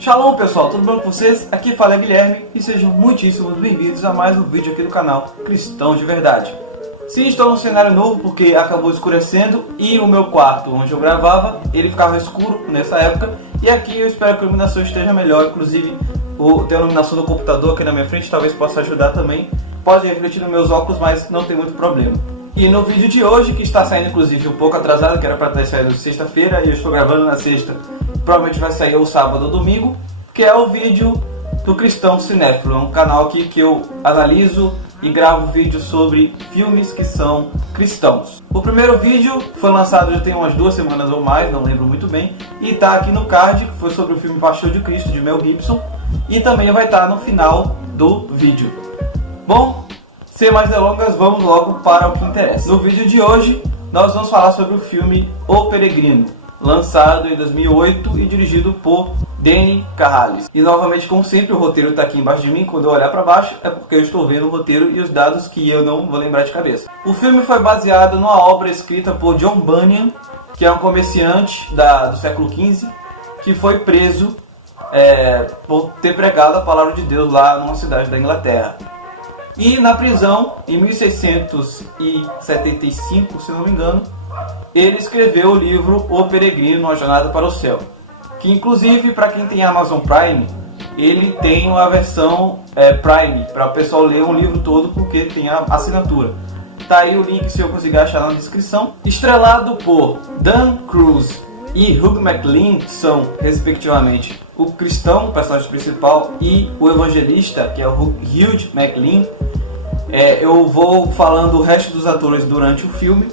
Shalom pessoal, tudo bem com vocês? Aqui fala é Guilherme e sejam muitíssimo bem-vindos a mais um vídeo aqui do canal Cristão de Verdade. Sim, estou num cenário novo porque acabou escurecendo e o meu quarto onde eu gravava, ele ficava escuro nessa época. E aqui eu espero que a iluminação esteja melhor, inclusive tem a iluminação do computador aqui na minha frente, talvez possa ajudar também. Pode refletir nos meus óculos, mas não tem muito problema. E no vídeo de hoje, que está saindo inclusive um pouco atrasado, que era para ter saído sexta-feira e eu estou gravando na sexta, provavelmente vai sair ou sábado ou domingo, que é o vídeo do Cristão Cinéfilo. É um canal aqui que eu analiso e gravo vídeos sobre filmes que são cristãos. O primeiro vídeo foi lançado já tem umas 2 semanas ou mais, não lembro muito bem, e está aqui no card, que foi sobre o filme Paixão de Cristo, de Mel Gibson, e também vai estar no final do vídeo. Bom, sem mais delongas, vamos logo para o que interessa. No vídeo de hoje, nós vamos falar sobre o filme O Peregrino, lançado em 2008 e dirigido por Danny Carrales. E novamente, como sempre, o roteiro está aqui embaixo de mim. Quando eu olhar para baixo, é porque eu estou vendo o roteiro e os dados que eu não vou lembrar de cabeça. O filme foi baseado numa obra escrita por John Bunyan, que é um comerciante do século XV, que foi preso por ter pregado a palavra de Deus lá numa cidade da Inglaterra. E na prisão, em 1675, se não me engano, ele escreveu o livro O Peregrino, A Jornada para o Céu, que inclusive para quem tem Amazon Prime, ele tem uma versão Prime, para o pessoal ler o livro todo, porque tem a assinatura. Tá aí o link se eu conseguir achar na descrição. Estrelado por Dan Cruz e Hugh McLean, são respectivamente o cristão, o personagem principal, e o evangelista, que é o Hugh McLean. Eu vou falando o resto dos atores durante o filme.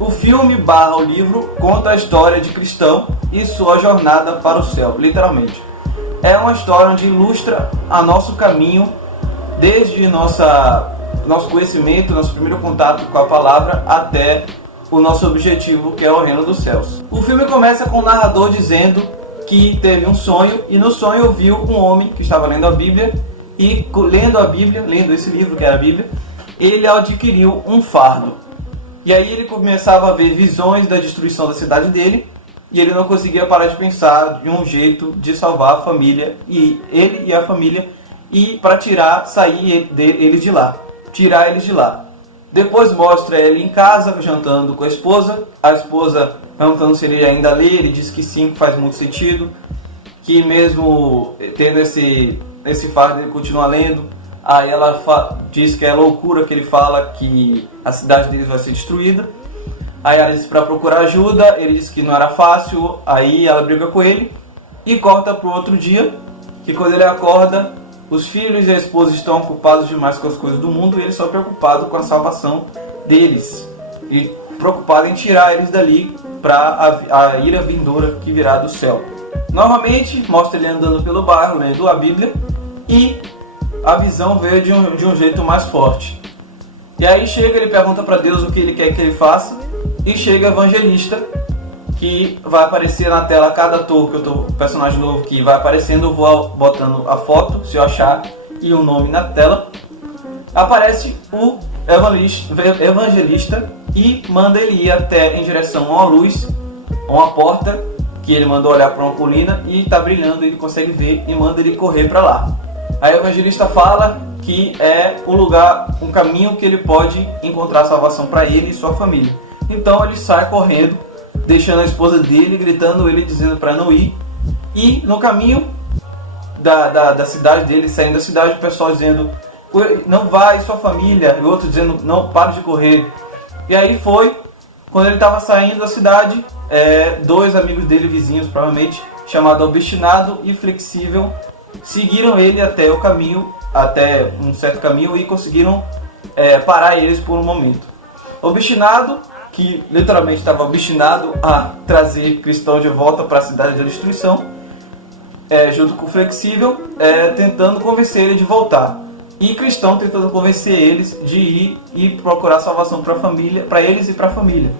O filme / o livro conta a história de cristão e sua jornada para o céu, literalmente. É uma história onde ilustra a nosso caminho, desde nosso conhecimento, nosso primeiro contato com a palavra, até o nosso objetivo, que é o reino dos céus. O filme começa com o narrador dizendo que teve um sonho, e no sonho viu um homem que estava lendo a Bíblia, e lendo esse livro que era a Bíblia, ele adquiriu um fardo. E aí ele começava a ver visões da destruição da cidade dele, e ele não conseguia parar de pensar de um jeito de salvar a família, e ele e a família, e para sair eles de lá, tirar eles de lá. Depois mostra ele em casa, jantando com a esposa perguntando se ele ainda lê. Ele diz que sim, que faz muito sentido, que mesmo tendo esse fardo ele continua lendo. Aí ela diz que é loucura que ele fala que a cidade deles vai ser destruída. Aí ela diz para procurar ajuda, ele diz que não era fácil. Aí ela briga com ele e corta para o outro dia, que quando ele acorda, os filhos e a esposa estão ocupados demais com as coisas do mundo, e ele só preocupado com a salvação deles e preocupado em tirar eles dali para a ira vindoura que virá do céu. Novamente mostra ele andando pelo bairro lendo a Bíblia, e a visão veio de um jeito mais forte. E aí ele pergunta para Deus o que ele quer que ele faça, e chega o evangelista, que vai aparecer na tela. Cada ator personagem novo que vai aparecendo, eu vou botando a foto, se eu achar, e o nome na tela. Aparece o evangelista e manda ele ir em direção a uma luz, a uma porta, que ele mandou olhar para uma colina, e está brilhando, ele consegue ver, e manda ele correr para lá. Aí o evangelista fala que é o lugar, um caminho que ele pode encontrar salvação para ele e sua família. Então ele sai correndo, deixando a esposa dele, gritando ele, dizendo para não ir. E no caminho da cidade dele, saindo da cidade, o pessoal dizendo: não vai, sua família. E o outro dizendo: não, para de correr. E aí quando ele estava saindo da cidade, 2 amigos dele, vizinhos provavelmente, chamados Obstinado e Flexível, seguiram ele até um certo caminho, e conseguiram parar eles por um momento. Obstinado, que literalmente estava obstinado a trazer cristão de volta para a cidade da destruição, junto com o Flexível, tentando convencer ele de voltar, e cristão tentando convencer eles de ir e procurar salvação para a família, para eles e para a família.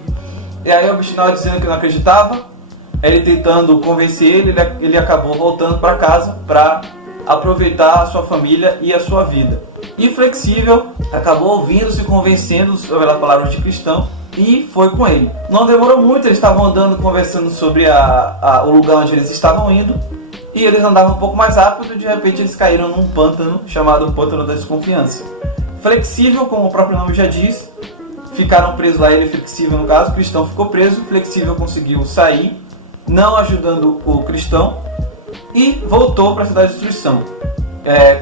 E aí o obstinado dizendo que não acreditava, ele tentando convencer ele acabou voltando para casa para aproveitar a sua família e a sua vida. E Flexível acabou ouvindo, se convencendo sobre as palavras de cristão, e foi com ele. Não demorou muito, eles estavam andando, conversando sobre o lugar onde eles estavam indo, e eles andavam um pouco mais rápido e de repente eles caíram num pântano chamado Pântano da Desconfiança. Flexível, como o próprio nome já diz, ficaram presos lá, ele flexível no caso, o cristão ficou preso, flexível conseguiu sair, não ajudando o cristão, e voltou para a cidade de destruição.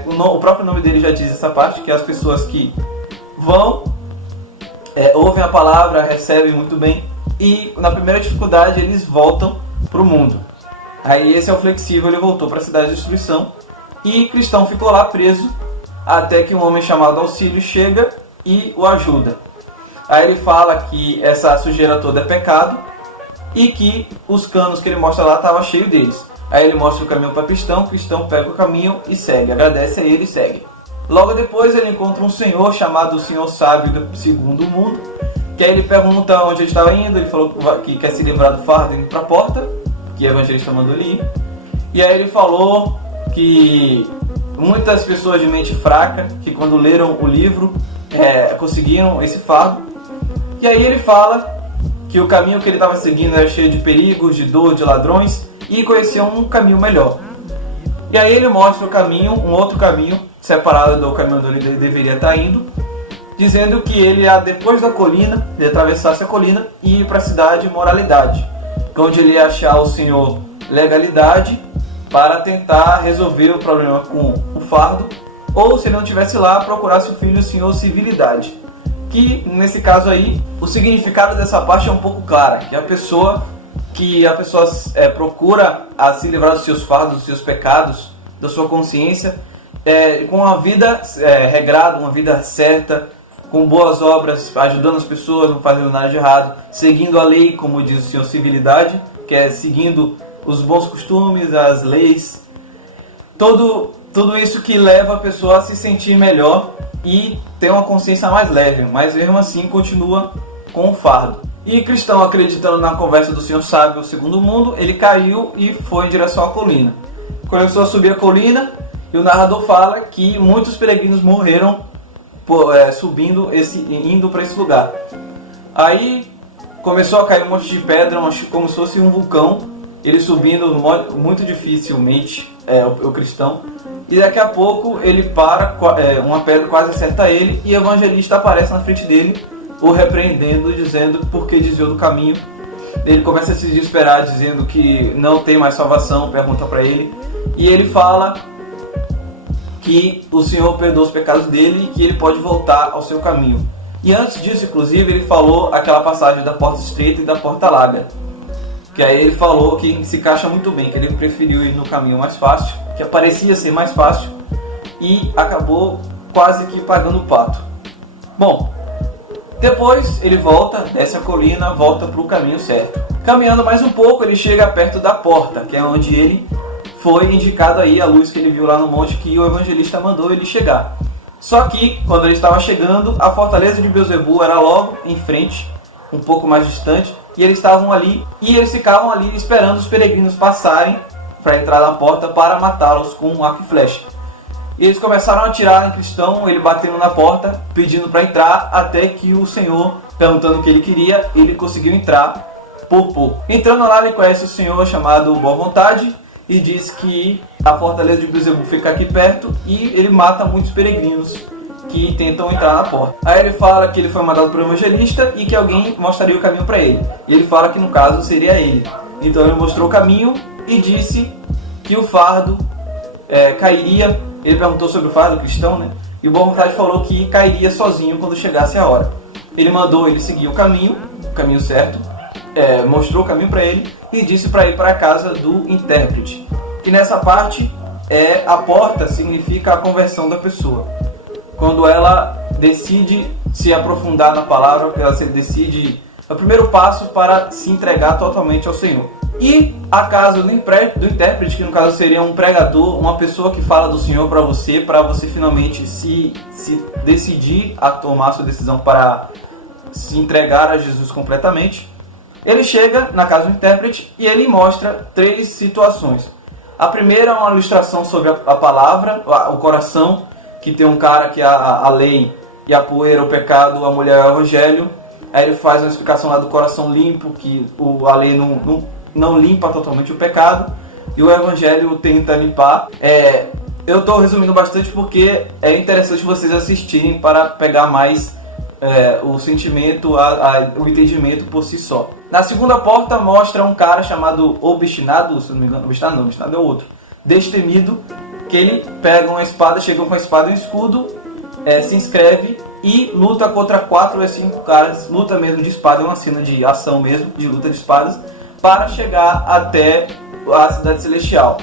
O próprio nome dele já diz essa parte, que as pessoas que vão, ouvem a palavra, recebem muito bem, e na primeira dificuldade eles voltam para o mundo. Aí esse é o flexível, ele voltou para a cidade de destruição, e cristão ficou lá preso, até que um homem chamado Auxílio chega e o ajuda. Aí ele fala que essa sujeira toda é pecado, e que os canos que ele mostra lá estavam cheios deles. Aí ele mostra o caminho para o cristão pega o caminho e segue, agradece a ele e segue. Logo depois ele encontra um senhor chamado Senhor Sábio do Segundo Mundo, que aí ele pergunta onde ele estava indo, ele falou que quer se livrar do fardo indo para a porta, que o evangelista mandou ele ir. E aí ele falou que muitas pessoas de mente fraca, que quando leram o livro, conseguiram esse fardo. E aí ele fala que o caminho que ele estava seguindo era cheio de perigos, de dor, de ladrões, e conhecia um caminho melhor. E aí ele mostra o caminho, um outro caminho, separado do caminho onde ele deveria estar indo, dizendo que ele ia depois da colina, ele atravessasse a colina e ir para a cidade Moralidade, onde ele ia achar o Senhor Legalidade para tentar resolver o problema com o fardo, ou se ele não estivesse lá, procurasse o filho do Senhor Civilidade. Que nesse caso aí, o significado dessa parte é um pouco clara, que a pessoa procura a se livrar dos seus fardos, dos seus pecados, da sua consciência, com uma vida regrada, uma vida certa, com boas obras, ajudando as pessoas, não fazendo nada de errado, seguindo a lei, como diz o Senhor Civilidade, que é seguindo os bons costumes, as leis, tudo isso que leva a pessoa a se sentir melhor e ter uma consciência mais leve, mas mesmo assim continua com o fardo. E cristão, acreditando na conversa do Senhor Sábio, o Segundo Mundo, ele caiu e foi em direção à colina. Começou a subir a colina e o narrador fala que muitos peregrinos morreram indo para esse lugar. Aí começou a cair um monte de pedra, como se fosse um vulcão, ele subindo muito dificilmente, o cristão. E daqui a pouco ele para, uma pedra quase acerta ele e o evangelista aparece na frente dele, o repreendendo, dizendo porque desviou do caminho. Ele começa a se desesperar, dizendo que não tem mais salvação, pergunta para ele. E ele fala que o Senhor perdoa os pecados dele e que ele pode voltar ao seu caminho. E antes disso, inclusive, ele falou aquela passagem da porta estreita e da porta larga. Que aí ele falou que se encaixa muito bem, que ele preferiu ir no caminho mais fácil, que parecia ser mais fácil, e acabou quase que pagando o pato. Bom, depois ele volta, desce a colina, volta para o caminho certo. Caminhando mais um pouco, ele chega perto da porta, que é onde ele foi indicado aí, a luz que ele viu lá no monte, que o evangelista mandou ele chegar. Só que, quando ele estava chegando, a fortaleza de Beelzebu era logo em frente, um pouco mais distante, e eles estavam ali, e eles ficavam ali esperando os peregrinos passarem para entrar na porta para matá-los com um arco e flecha. E eles começaram a atirar em cristão, ele batendo na porta, pedindo para entrar, até que o Senhor, perguntando o que ele queria, ele conseguiu entrar por pouco. Entrando lá, ele conhece o Senhor chamado Boa Vontade, e diz que a fortaleza de Beelzebu fica aqui perto, e ele mata muitos peregrinos que tentam entrar na porta. Aí ele fala que ele foi mandado por um evangelista e que alguém mostraria o caminho para ele. E ele fala que no caso seria ele. Então ele mostrou o caminho e disse que o fardo cairia. Ele perguntou sobre o fardo cristão, né? E o Boa Vontade falou que cairia sozinho quando chegasse a hora. Ele mandou ele seguir o caminho certo, mostrou o caminho para ele e disse para ir para a casa do intérprete. E nessa parte, a porta significa a conversão da pessoa. Quando ela decide se aprofundar na palavra, ela decide o primeiro passo para se entregar totalmente ao Senhor. E a casa do intérprete, que no caso seria um pregador, uma pessoa que fala do Senhor para você finalmente se decidir a tomar a sua decisão para se entregar a Jesus completamente. Ele chega na casa do intérprete e ele mostra 3 situações. A primeira é uma ilustração sobre a palavra, o coração, que tem um cara que a lei e a poeira, o pecado, a mulher é o evangelho. Aí ele faz uma explicação lá do coração limpo, que a lei não limpa totalmente o pecado. e o Evangelho tenta limpar. Eu estou resumindo bastante porque é interessante vocês assistirem para pegar mais o sentimento, o entendimento por si só. Na segunda porta mostra um cara chamado Obstinado, se não me engano, Obstinado é o outro, Destemido, que ele pega uma espada, chega com a espada e um escudo, se inscreve e luta contra 4 ou 5 caras, luta mesmo de espada, é uma cena de ação mesmo, de luta de espadas, para chegar até a Cidade Celestial.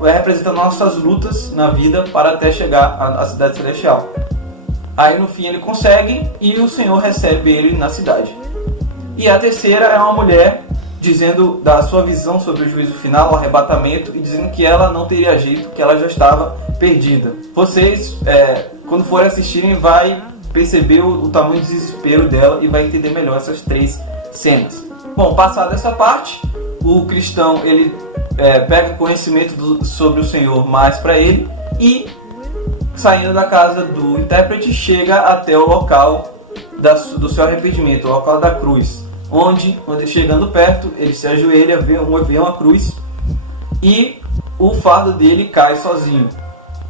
Representa nossas lutas na vida para até chegar à Cidade Celestial. Aí no fim ele consegue e o Senhor recebe ele na cidade. E a terceira é uma mulher dizendo da sua visão sobre o juízo final, o arrebatamento, e dizendo que ela não teria jeito, que ela já estava perdida. Vocês, quando forem assistirem, vai perceber o tamanho do desespero dela e vai entender melhor essas 3 cenas. Bom, passada essa parte, o cristão ele pega conhecimento sobre o Senhor mais para ele e, saindo da casa do intérprete, chega até o local do seu arrependimento, o local da cruz, onde chegando perto, ele se ajoelha, vê uma cruz e o fardo dele cai sozinho.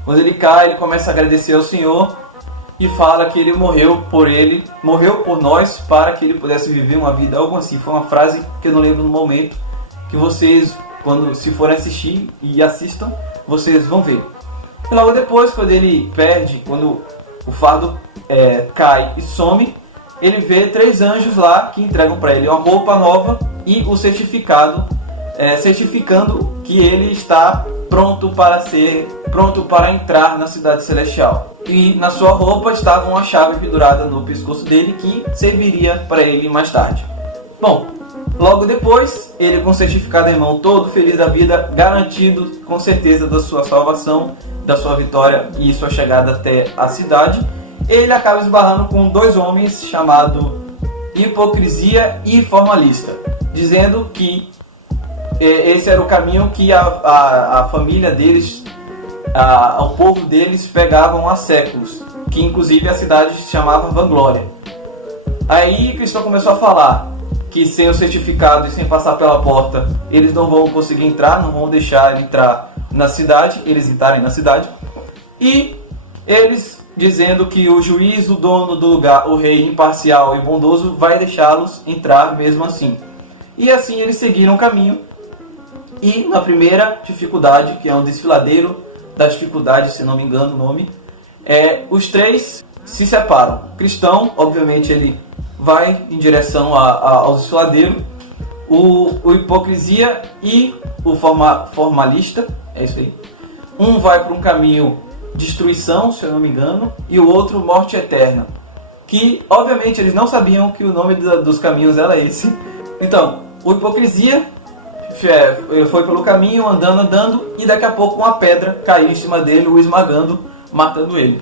Quando ele cai, ele começa a agradecer ao Senhor e fala que ele morreu por nós para que ele pudesse viver uma vida, algo assim. Foi uma frase que eu não lembro no momento, que vocês, se forem assistir e assistam, vocês vão ver. E logo depois, quando ele perde, quando o fardo cai e some, ele vê 3 anjos lá que entregam para ele uma roupa nova e o certificado, certificando que ele está pronto para entrar na Cidade Celestial. E na sua roupa estava uma chave pendurada no pescoço dele que serviria para ele mais tarde. Bom, logo depois, ele com o certificado em mão, todo feliz da vida, garantido com certeza da sua salvação, da sua vitória e sua chegada até a cidade, ele acaba esbarrando com 2 homens chamados Hipocrisia e Formalista, dizendo que esse era o caminho que a família deles, o povo deles pegavam há séculos, que inclusive a cidade se chamava Vanglória. Aí Cristo começou a falar que sem o certificado e sem passar pela porta, eles não vão conseguir entrar, não vão deixar entrar na cidade, eles entrarem na cidade, e eles dizendo que o juiz, o dono do lugar, o rei imparcial e bondoso, vai deixá-los entrar mesmo assim. E assim eles seguiram o caminho. E na primeira dificuldade, que é um desfiladeiro das dificuldades, se não me engano o nome, os 3 se separam. O cristão, obviamente, ele vai em direção ao desfiladeiro. O hipocrisia e o formalista, é isso aí. Um vai para um caminho destruição, se eu não me engano, e o outro morte eterna, que obviamente eles não sabiam que o nome dos caminhos era esse. Então, o hipocrisia foi pelo caminho, andando, e daqui a pouco uma pedra caiu em cima dele, o esmagando, matando ele.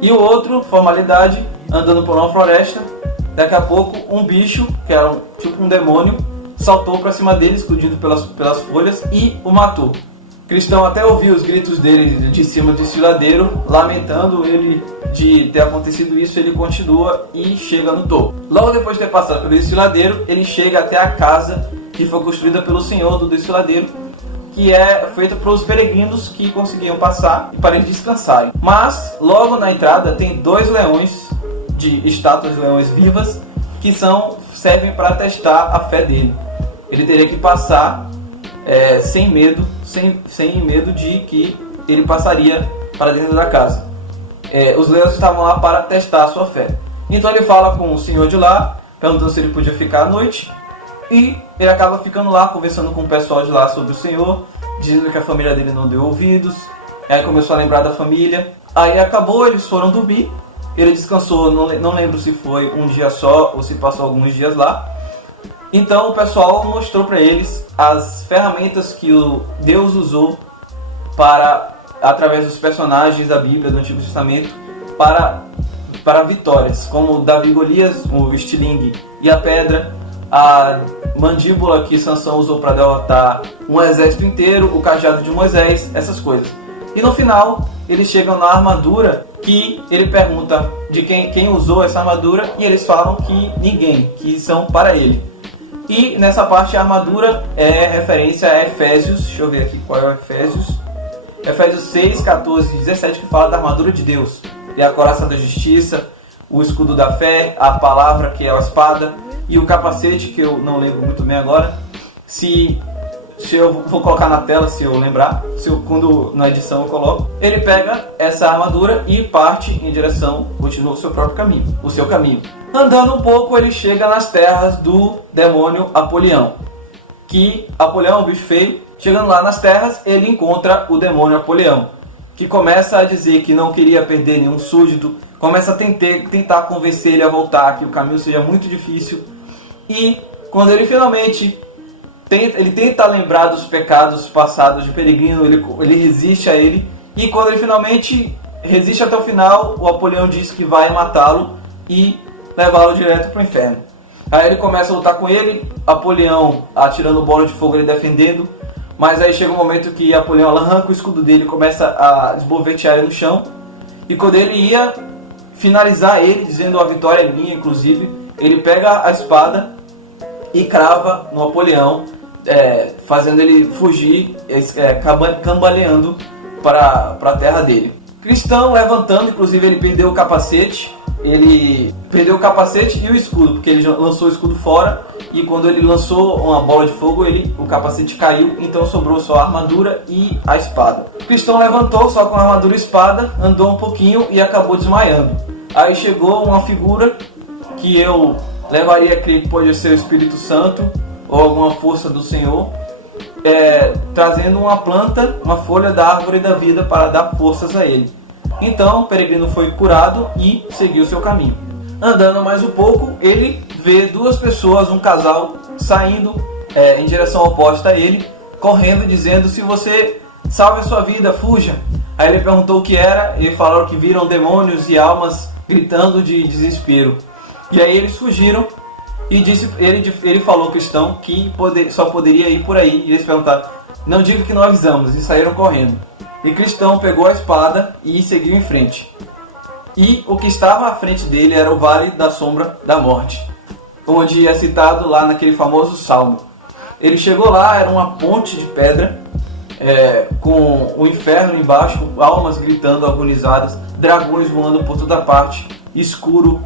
E o outro, formalidade, andando por uma floresta, daqui a pouco um bicho, que era tipo um demônio, saltou para cima dele, escondido pelas folhas, e o matou. Cristão até ouviu os gritos dele de cima do desfiladeiro, lamentando ele de ter acontecido isso. Ele continua e chega no topo. Logo depois de ter passado pelo desfiladeiro, ele chega até a casa que foi construída pelo senhor do desfiladeiro, que é feita para os peregrinos que conseguiam passar e para eles descansarem. Mas logo na entrada tem 2 leões, de estátuas de leões vivas, que servem para testar a fé dele. Ele teria que passar sem medo de que ele passaria para dentro da casa. Os leões estavam lá para testar a sua fé. Então ele fala com o senhor de lá, perguntando se ele podia ficar à noite, e ele acaba ficando lá, conversando com o pessoal de lá sobre o Senhor, dizendo que a família dele não deu ouvidos. Aí começou a lembrar da família. Aí acabou, eles foram dormir, ele descansou, não lembro se foi um dia só ou se passou alguns dias lá. Então o pessoal mostrou para eles as ferramentas que Deus usou através dos personagens da Bíblia, do Antigo Testamento, para vitórias, como Davi e Golias, o estilingue e a pedra, a mandíbula que Sansão usou para derrotar um exército inteiro, o cajado de Moisés, essas coisas. E no final, eles chegam na armadura, que ele pergunta de quem usou essa armadura, e eles falam que ninguém, que são para ele. E nessa parte a armadura é referência a Efésios, deixa eu ver aqui qual é o Efésios. Efésios 6, 14 e 17, que fala da armadura de Deus. E a coraça da justiça, o escudo da fé, a palavra, que é a espada, e o capacete, que eu não lembro muito bem agora. Se eu vou colocar na tela, se eu lembrar, quando na edição eu coloco. Ele pega essa armadura e parte em direção, continua o seu próprio caminho, o seu caminho. Andando um pouco, ele chega nas terras do demônio Apolião. Que Apolião é um bicho feio. Chegando lá nas terras, ele encontra o demônio Apolião, que começa a dizer que não queria perder nenhum súdito, começa a tentar convencer ele a voltar, que o caminho seja muito difícil. E quando ele finalmente tenta lembrar dos pecados passados de Peregrino, ele resiste a ele. E quando ele finalmente resiste até o final, o Apolião diz que vai matá-lo e levá-lo direto para o inferno. Aí ele começa a lutar com ele, Apolião atirando bola de fogo, ele defendendo. Mas aí chega um momento que Apolião arranca o escudo dele e começa a desbovetear ele no chão. E quando ele ia finalizar ele, dizendo a vitória é minha, inclusive, ele pega a espada e crava no Apolião, fazendo ele fugir, cambaleando para a terra dele. Cristão levantando, inclusive ele perdeu o capacete. Ele perdeu o capacete e o escudo, porque ele lançou o escudo fora. E quando ele lançou uma bola de fogo, o capacete caiu. Então sobrou só a armadura e a espada. O cristão levantou só com a armadura e espada, andou um pouquinho e acabou desmaiando. Aí chegou uma figura que eu levaria a crer que pode ser o Espírito Santo ou alguma força do Senhor, trazendo uma planta, uma folha da árvore da vida para dar forças a ele. Então o peregrino foi curado e seguiu seu caminho. Andando mais um pouco, ele vê duas pessoas, um casal, saindo em direção oposta a ele, correndo, dizendo: se você salve a sua vida, fuja. Aí ele perguntou o que era, e falaram que viram demônios e almas gritando de desespero. E aí eles fugiram, e ele falou, cristão, que só poderia ir por aí. E eles perguntaram: não diga que não avisamos, e saíram correndo. E cristão pegou a espada e seguiu em frente. E o que estava à frente dele era o Vale da Sombra da Morte, onde é citado lá naquele famoso salmo. Ele chegou lá, era uma ponte de pedra, com o inferno embaixo, almas gritando agonizadas, dragões voando por toda parte, escuro,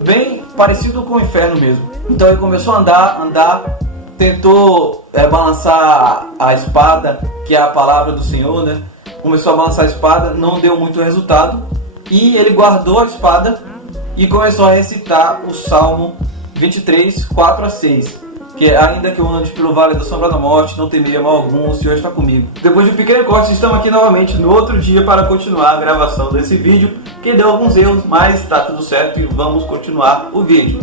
bem parecido com o inferno mesmo. Então ele começou a andar, tentou balançar a espada, que é a palavra do Senhor, né? Começou a balançar a espada, não deu muito resultado, e ele guardou a espada e começou a recitar o Salmo 23, 4 a 6, que é: ainda que eu ande pelo vale da sombra da morte, não temerei mal algum, o Senhor está comigo. Depois de um pequeno corte, estamos aqui novamente no outro dia para continuar a gravação desse vídeo, que deu alguns erros, mas está tudo certo e vamos continuar o vídeo.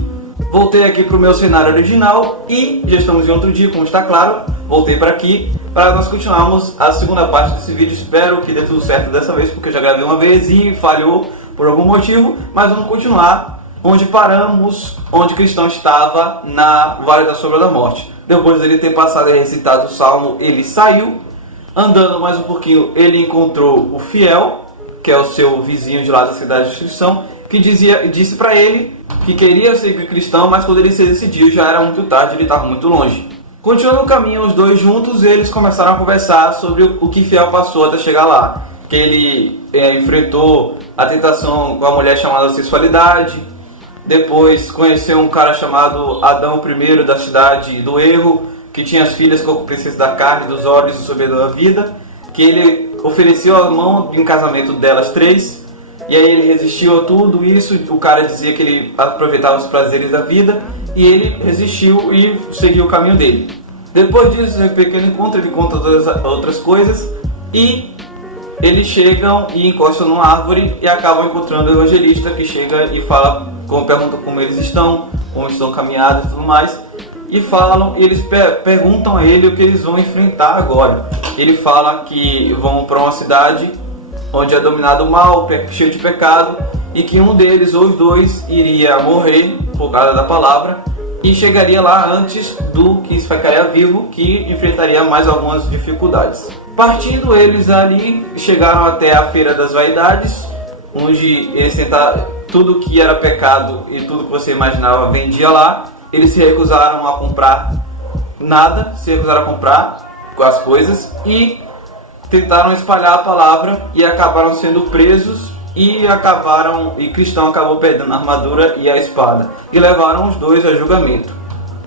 Voltei aqui para o meu cenário original e já estamos em outro dia, como está claro. Voltei para aqui para nós continuarmos a segunda parte desse vídeo. Espero que dê tudo certo dessa vez, porque eu já gravei uma vez e falhou por algum motivo. Mas vamos continuar onde paramos, onde cristão estava na Vale da Sombra da Morte. Depois dele ter passado e recitado o Salmo, ele saiu. Andando mais um pouquinho, ele encontrou o Fiel, que é o seu vizinho de lá da cidade de Instrução, que disse para ele que queria ser cristão, mas quando ele se decidiu já era muito tarde, ele estava muito longe. Continuando o caminho, os dois juntos, eles começaram a conversar sobre o que Fiel passou até chegar lá. Que ele enfrentou a tentação com a mulher chamada sexualidade, depois conheceu um cara chamado Adão I da cidade do erro, que tinha as filhas com a concupiscência da carne, dos olhos e soberba da vida, que ele ofereceu a mão em casamento delas três. E aí ele resistiu a tudo isso, o cara dizia que ele aproveitava os prazeres da vida, e ele resistiu e seguiu o caminho dele. Depois disso, um pequeno encontro, ele conta outras coisas, e eles chegam e encostam numa árvore e acabam encontrando o evangelista, que chega e pergunta como eles estão, como estão caminhados e tudo mais, e eles perguntam a ele o que eles vão enfrentar agora. Ele fala que vão para uma cidade onde é dominado o mal, cheio de pecado, e que um deles ou os dois iria morrer por causa da palavra e chegaria lá antes do que ficaria vivo, que enfrentaria mais algumas dificuldades. Partindo, eles ali chegaram até a Feira das Vaidades, onde eles tentaram tudo que era pecado e tudo que você imaginava vendia lá. Eles se recusaram a comprar nada, se recusaram a comprar as coisas e tentaram espalhar a palavra e acabaram sendo presos e Cristão acabou perdendo a armadura e a espada e levaram os dois a julgamento.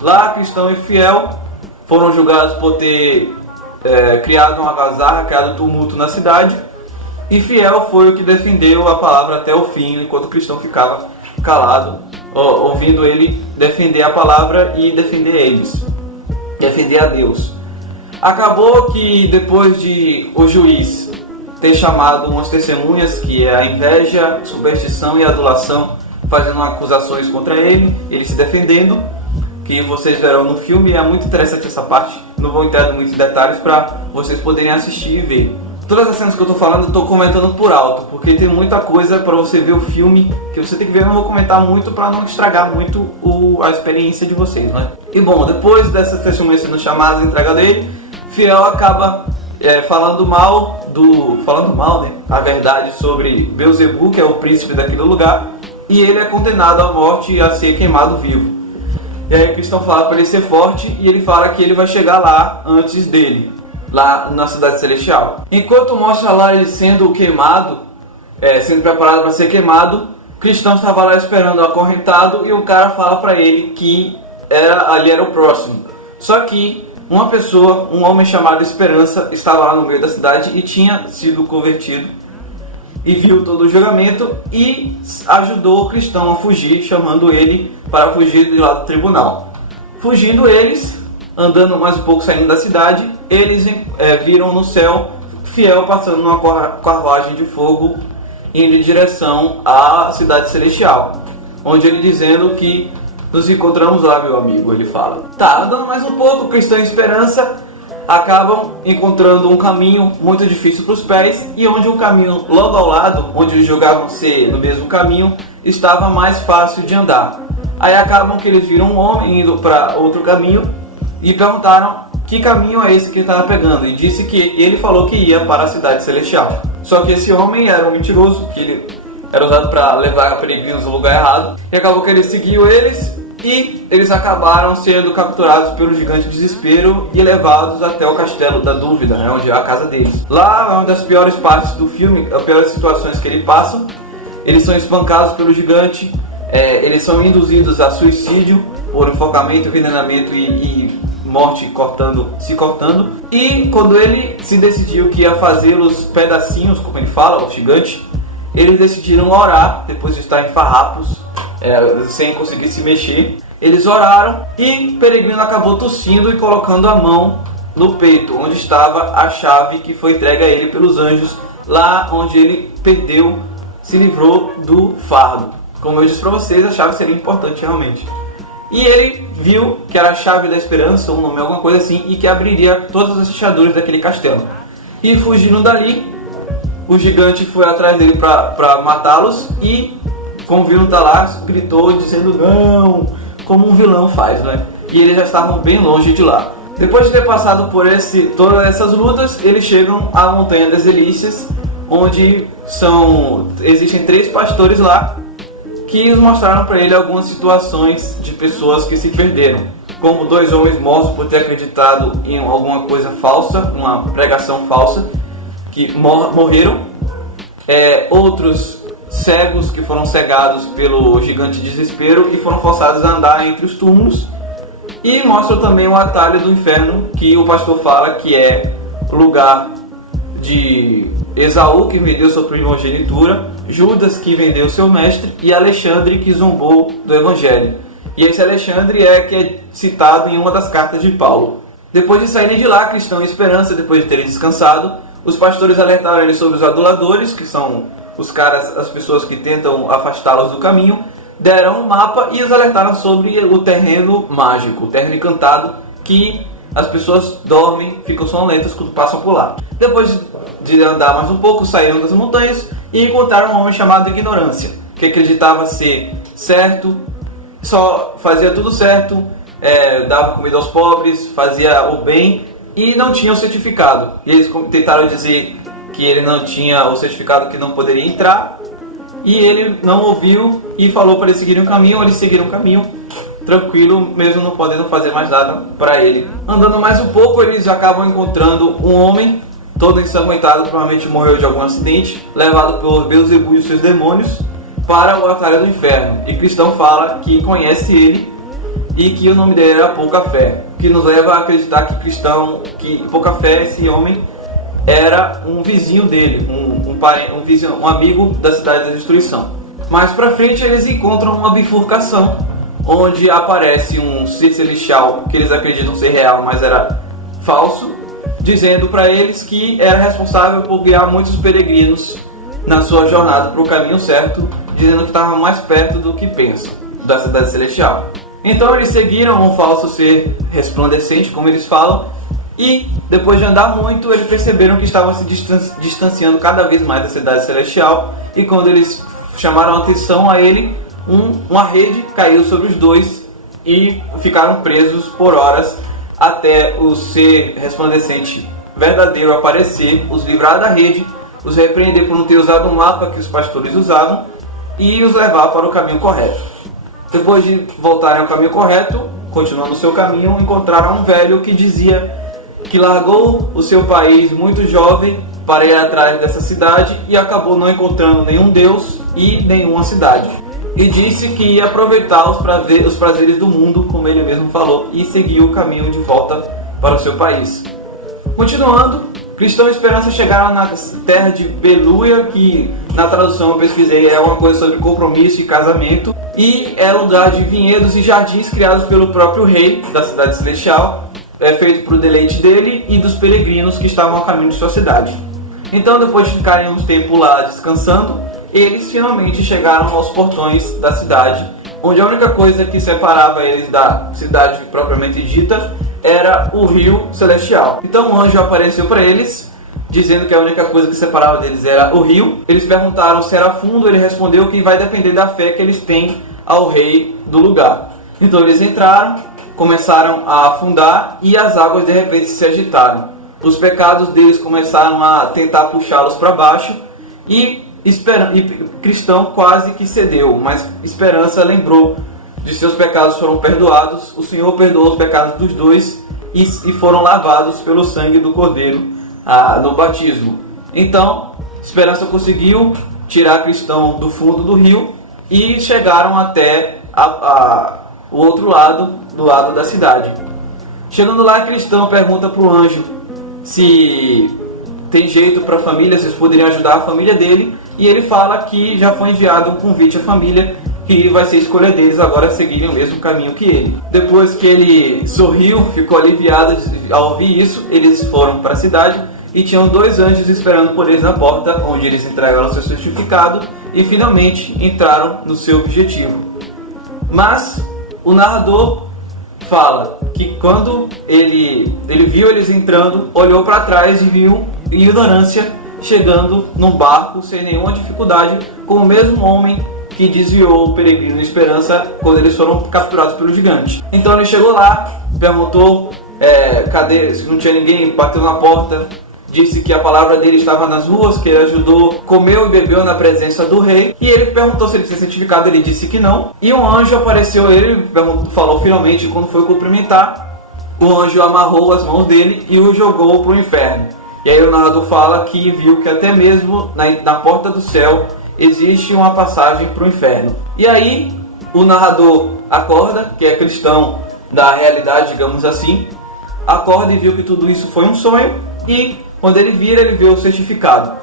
Lá Cristão e Fiel foram julgados por ter criado uma algazarra, criado tumulto na cidade, e Fiel foi o que defendeu a palavra até o fim, enquanto Cristão ficava calado, ouvindo ele defender a palavra e defender eles, defender a Deus. Acabou que depois de o juiz ter chamado umas testemunhas, que é a inveja, superstição e adulação, fazendo acusações contra ele, ele se defendendo, que vocês verão no filme. É muito interessante essa parte, não vou entrar em muitos detalhes para vocês poderem assistir e ver. Todas as cenas que eu estou falando eu estou comentando por alto, porque tem muita coisa para você ver o filme que você tem que ver. Eu não vou comentar muito para não estragar muito a experiência de vocês, né? E bom, depois dessas testemunhas sendo chamadas e entrega dele, Fiel acaba falando mal, né, a verdade sobre Beelzebub, que é o príncipe daquele lugar, e ele é condenado à morte e a ser queimado vivo. E aí Cristão fala para ele ser forte, e ele fala que ele vai chegar lá antes dele, lá na cidade celestial. Enquanto mostra lá ele sendo queimado, sendo preparado para ser queimado, Cristão estava lá esperando acorrentado, e o cara fala para ele que ali era o próximo. Só que uma pessoa, um homem chamado Esperança, estava lá no meio da cidade e tinha sido convertido e viu todo o julgamento e ajudou o Cristão a fugir, chamando ele para fugir de lá do tribunal. Fugindo eles, andando mais um pouco, saindo da cidade, eles viram no céu Fiel passando numa carruagem de fogo indo em direção à cidade celestial, onde ele dizendo que nos encontramos lá, meu amigo, ele fala. Tá, andando mais um pouco, Cristão e Esperança acabam encontrando um caminho muito difícil para os pés, e onde o caminho logo ao lado, onde eles jogavam ser no mesmo caminho, estava mais fácil de andar. Aí acabam que eles viram um homem indo para outro caminho e perguntaram que caminho é esse que ele estava pegando, e disse que ele falou que ia para a cidade celestial. Só que esse homem era um mentiroso, que ele era usado para levar peregrinos no lugar errado, e acabou que ele seguiu eles, e eles acabaram sendo capturados pelo gigante Desespero e levados até o Castelo da Dúvida, onde é a casa deles. Lá é uma das piores partes do filme, as piores situações que eles passam. Eles são espancados pelo gigante, eles são induzidos a suicídio por enforcamento, envenenamento e morte se cortando. E quando ele se decidiu que ia fazê-los pedacinhos, como ele fala, o gigante, eles decidiram orar, depois de estar em farrapos, sem conseguir se mexer. Eles oraram e Peregrino acabou tossindo e colocando a mão no peito, onde estava a chave que foi entregue a ele pelos anjos, lá onde ele se livrou do fardo. Como eu disse para vocês, a chave seria importante realmente. E ele viu que era a chave da esperança, um nome, alguma coisa assim, e que abriria todas as fechaduras daquele castelo. E fugindo dali, o gigante foi atrás dele para matá-los, e como viram tá lá, gritou dizendo não, como um vilão faz, né? E eles já estavam bem longe de lá. Depois de ter passado por todas essas lutas, eles chegam à Montanha das Delícias, onde existem 3 pastores lá, que mostraram para ele algumas situações de pessoas que se perderam, como 2 homens mortos por ter acreditado em alguma coisa falsa, uma pregação falsa, que morreram, outros cegos que foram cegados pelo gigante Desespero e foram forçados a andar entre os túmulos, e mostra também o atalho do inferno, que o pastor fala que é o lugar de Esaú, que vendeu sua primogenitura, Judas, que vendeu seu mestre, e Alexandre, que zombou do evangelho. E esse Alexandre que é citado em uma das cartas de Paulo. Depois de saírem de lá, Cristão e Esperança, depois de terem descansado, os pastores alertaram eles sobre os aduladores, que são as pessoas que tentam afastá-los do caminho, deram um mapa e os alertaram sobre o terreno mágico, o terreno encantado, que as pessoas dormem, ficam sonolentas quando passam por lá. Depois de andar mais um pouco, saíram das montanhas e encontraram um homem chamado Ignorância, que acreditava ser certo, só fazia tudo certo, dava comida aos pobres, fazia o bem e não tinha o certificado. E eles tentaram dizer que ele não tinha o certificado, que não poderia entrar, e ele não ouviu e falou para eles seguirem o caminho. Eles seguiram o caminho tranquilo, mesmo não podendo fazer mais nada para ele. Andando mais um pouco, eles acabam encontrando um homem todo ensanguentado, provavelmente morreu de algum acidente, levado por Beelzebub e seus demônios para o Batalha do Inferno. E Cristão fala que conhece ele e que o nome dele era Pouca Fé, que nos leva a acreditar que Pouca Fé, esse homem, era um vizinho dele, um amigo da Cidade da Destruição. Mais pra frente eles encontram uma bifurcação, onde aparece um ser celestial que eles acreditam ser real, mas era falso, dizendo para eles que era responsável por guiar muitos peregrinos na sua jornada para o caminho certo, dizendo que estava mais perto do que pensam, da Cidade Celestial. Então eles seguiram um falso ser resplandecente, como eles falam, e depois de andar muito, eles perceberam que estavam se distanciando cada vez mais da Cidade Celestial, e quando eles chamaram a atenção a ele, uma rede caiu sobre os dois e ficaram presos por horas até o ser resplandecente verdadeiro aparecer, os livrar da rede, os repreender por não ter usado o mapa que os pastores usavam e os levar para o caminho correto. Depois de voltarem ao caminho correto, continuando o seu caminho, encontraram um velho que dizia que largou o seu país muito jovem para ir atrás dessa cidade e acabou não encontrando nenhum deus e nenhuma cidade. E disse que ia aproveitar os prazeres do mundo, como ele mesmo falou, e seguir o caminho de volta para o seu país. Continuando, Cristão e Esperança chegaram na terra de Beluia, que na tradução eu pesquisei é uma coisa sobre compromisso e casamento, e é lugar de vinhedos e jardins criados pelo próprio rei da Cidade Celestial, feito para o deleite dele e dos peregrinos que estavam ao caminho de sua cidade. Então, depois de ficarem um tempo lá descansando, eles finalmente chegaram aos portões da cidade, onde a única coisa que separava eles da cidade propriamente dita era o rio celestial. Então um anjo apareceu para eles, dizendo que a única coisa que separava deles era o rio. Eles perguntaram se era fundo, ele respondeu que vai depender da fé que eles têm ao rei do lugar. Então eles entraram, começaram a afundar e as águas de repente se agitaram. Os pecados deles começaram a tentar puxá-los para baixo e Cristão quase que cedeu, mas Esperança lembrou de seus pecados foram perdoados. O Senhor perdoou os pecados dos dois e foram lavados pelo sangue do Cordeiro no batismo. Então Esperança conseguiu tirar Cristão do fundo do rio e chegaram até o outro lado, do lado da cidade. Chegando lá, Cristão pergunta para o anjo se tem jeito para a família, se eles poderiam ajudar a família dele, e ele fala que já foi enviado um convite à família, que vai ser escolha deles agora seguirem o mesmo caminho que ele. Depois que ele sorriu, ficou aliviado ao ouvir isso, eles foram para a cidade e tinham 2 anjos esperando por eles na porta, onde eles entregaram o seu certificado e finalmente entraram no seu objetivo. Mas o narrador fala que quando ele viu eles entrando, olhou para trás e viu ignorância chegando num barco sem nenhuma dificuldade, com o mesmo homem que desviou o peregrino Esperança quando eles foram capturados pelo gigante. Então ele chegou lá, perguntou cadê, se não tinha ninguém, bateu na porta, disse que a palavra dele estava nas ruas, que ele ajudou, comeu e bebeu na presença do rei, e ele perguntou se ele tinha certificado, ele disse que não, e um anjo apareceu a ele, falou finalmente quando foi cumprimentar, o anjo amarrou as mãos dele e o jogou para o inferno. E aí o narrador fala que viu que até mesmo na porta do céu existe uma passagem para o inferno. E aí o narrador acorda, que é cristão da realidade, digamos assim, acorda e viu que tudo isso foi um sonho, e quando ele vira, ele vê o certificado.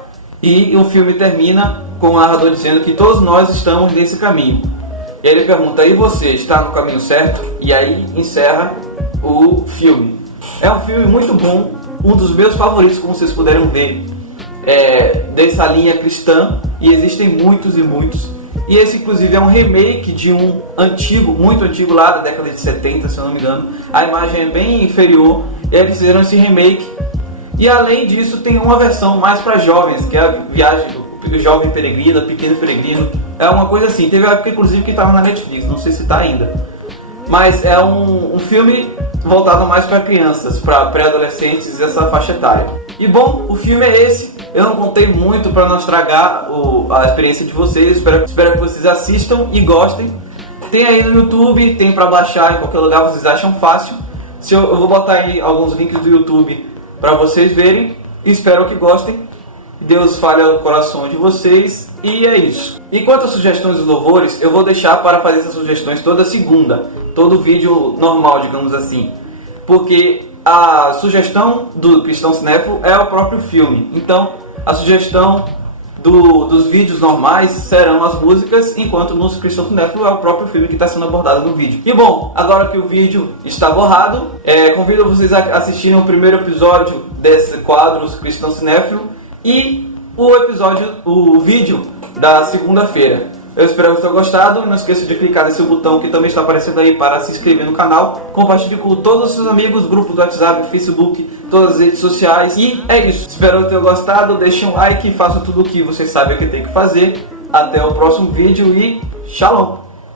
E o filme termina com o narrador dizendo que todos nós estamos nesse caminho. E ele pergunta, e você está no caminho certo? E aí encerra o filme. É um filme muito bom, um dos meus favoritos, como vocês puderam ver, dessa linha cristã, e existem muitos e muitos. E esse inclusive é um remake de um antigo, muito antigo, lá da década de 70, se eu não me engano. A imagem é bem inferior, e eles fizeram esse remake. E além disso tem uma versão mais para jovens, que é a viagem do jovem peregrino, pequeno peregrino. É uma coisa assim, teve uma época inclusive que estava na Netflix, não sei se está ainda. Mas é um filme voltado mais para crianças, para pré-adolescentes, essa faixa etária. E bom, o filme é esse. Eu não contei muito para não estragar a experiência de vocês. Espero que vocês assistam e gostem. Tem aí no YouTube, tem pra baixar em qualquer lugar, vocês acham fácil. Eu vou botar aí alguns links do YouTube pra vocês verem. Espero que gostem. Deus fale ao coração de vocês. E é isso. E quanto às sugestões e louvores, eu vou deixar para fazer essas sugestões toda segunda. Todo vídeo normal, digamos assim. Porque a sugestão do Cristão Cinéfilo é o próprio filme. Então, a sugestão dos vídeos normais serão as músicas, enquanto no Cristão Cinéfilo é o próprio filme que está sendo abordado no vídeo. E bom, agora que o vídeo está borrado, convido vocês a assistirem o primeiro episódio desse quadro Cristão Cinéfilo e o vídeo da segunda-feira. Eu espero que tenham gostado. Não esqueça de clicar nesse botão que também está aparecendo aí para se inscrever no canal. Compartilhe com todos os seus amigos, grupos do WhatsApp, Facebook, todas as redes sociais. E é isso. Espero que tenham gostado. Deixe um like, faça tudo o que vocês sabem que tem que fazer. Até o próximo vídeo e Shalom!